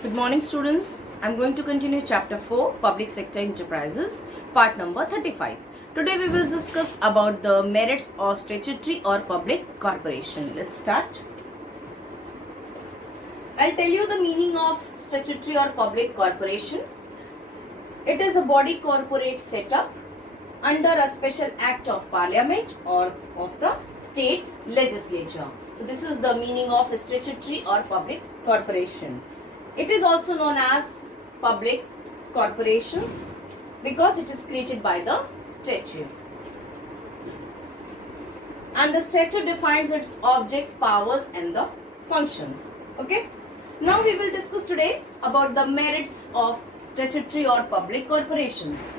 Good morning, students. I'm going to continue chapter 4, Public Sector Enterprises, part number 35. Today we will discuss about the merits of statutory or public corporation. Let's start. I'll tell you the meaning of statutory or public corporation. It is a body corporate setup under a special act of parliament or of the state legislature. So this is the meaning of statutory or public corporation. It is also known as public corporations because it is created by the statute. And the statute defines its objects, powers and the functions. Okay. Now we will discuss today about the merits of statutory or public corporations.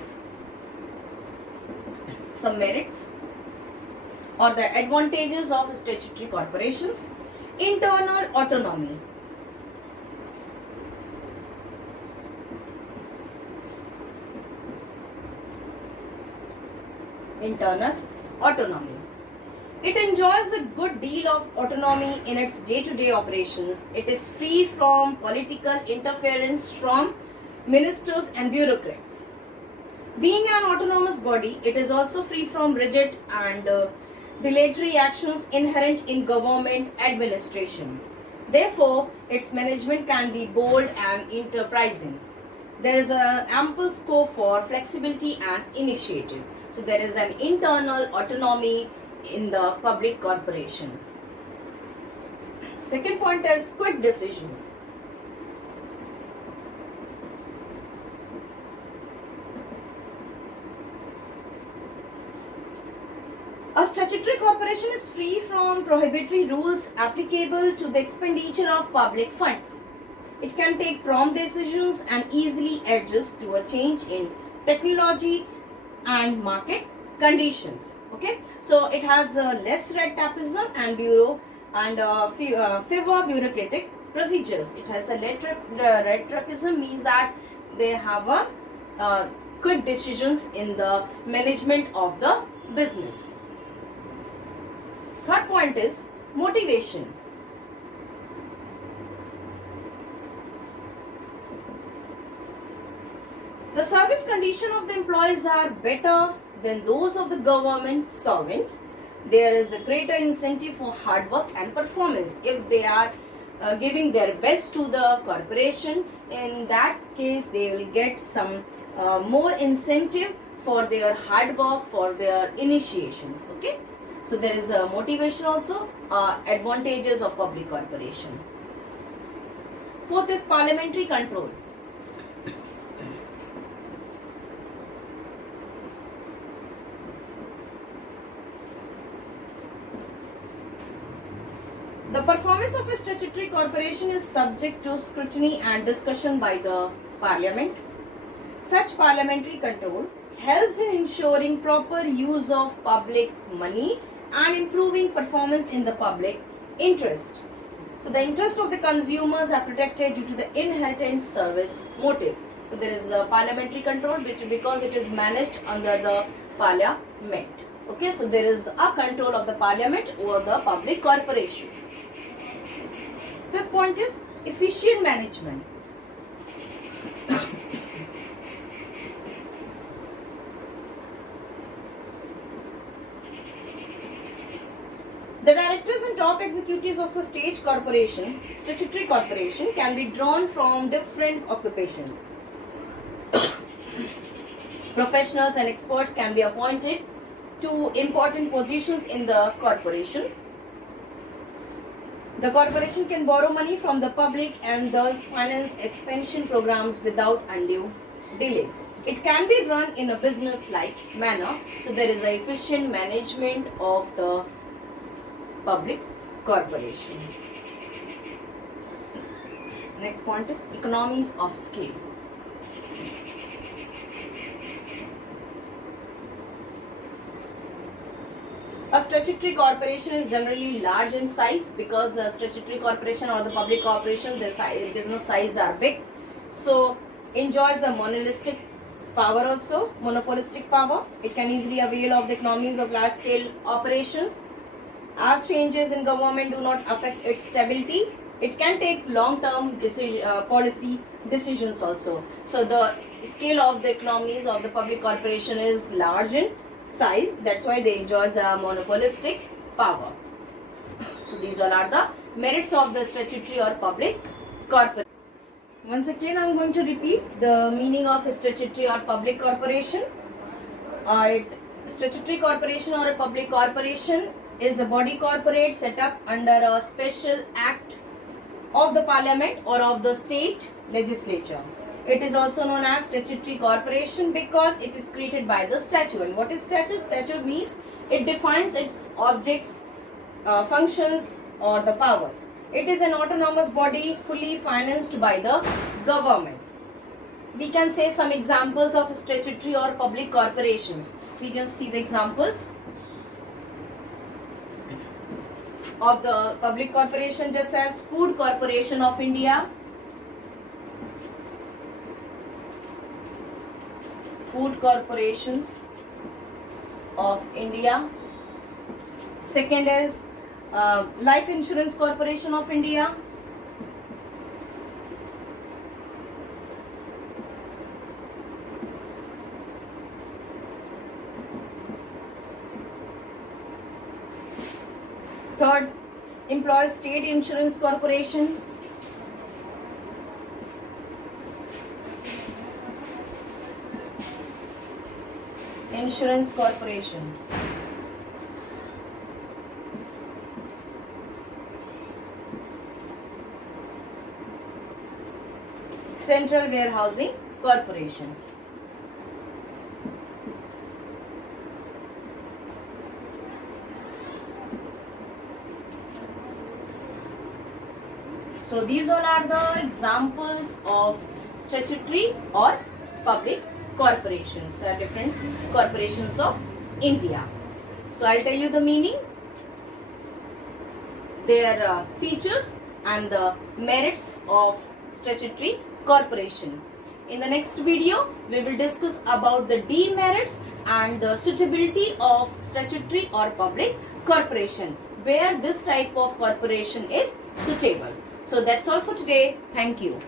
Some merits or the advantages of statutory corporations. Internal autonomy. Internal autonomy. It enjoys a good deal of autonomy in its day-to-day operations. It is free from political interference from ministers and bureaucrats. Being an autonomous body, it is also free from rigid and dilatory actions inherent in government administration. Therefore, its management can be bold and enterprising. There is an ample scope for flexibility and initiative. So there is an internal autonomy in the public corporation. Second point is quick decisions. A statutory corporation is free from prohibitory rules applicable to the expenditure of public funds. It can take prompt decisions and easily adjust to a change in technology and market conditions. Okay, so it has less red tapeism and fewer bureaucratic procedures. It has a red tapeism means that they have a quick decisions in the management of the business. Third point is motivation. The service condition of the employees are better than those of the government servants. There is a greater incentive for hard work and performance. If they are giving their best to the corporation, in that case they will get some more incentive for their hard work, for their initiations. Okay, so there is a motivation also, advantages of public corporation. Fourth is parliamentary control. The performance of a statutory corporation is subject to scrutiny and discussion by the Parliament. Such parliamentary control helps in ensuring proper use of public money and improving performance in the public interest. So the interest of the consumers are protected due to the inherent service motive. So there is a parliamentary control because it is managed under the Parliament. Okay, so there is a control of the Parliament over the public corporations. Fifth point is efficient management. The directors and top executives of the statutory corporation can be drawn from different occupations. Professionals and experts can be appointed to important positions in the corporation. The corporation can borrow money from the public and thus finance expansion programs without undue delay. It can be run in a business-like manner. So there is an efficient management of the public corporation. Next point is economies of scale. A statutory corporation is generally large in size because a statutory corporation or the public corporation, the business size are big. So enjoys a monopolistic power. It can easily avail of the economies of large scale operations. As changes in government do not affect its stability, It can take long-term policy decisions also. So the scale of the economies of the public corporation is large in size. That's why they enjoy a monopolistic power. So these all are the merits of the statutory or public corporation. Once again, I am going to repeat the meaning of statutory or public corporation. Statutory corporation or a public corporation is a body corporate set up under a special act of the parliament or of the state legislature. It is also known as statutory corporation because it is created by the statute. And what is statute? Statute means it defines its objects, functions or the powers. It is an autonomous body fully financed by the government. We can say some examples of statutory or public corporations. We just see the examples of the public corporation, just as Food Corporation of India, Food Corporations of India. Second is Life Insurance Corporation of India. Third, Employees State Insurance Corporation. Insurance Corporation. Central Warehousing Corporation. So these all are the examples of statutory or public corporations, different corporations of India. So I'll tell you the meaning, their features and the merits of statutory corporation. In the next video, we will discuss about the demerits and the suitability of statutory or public corporation, where this type of corporation is suitable. So that's all for today. Thank you.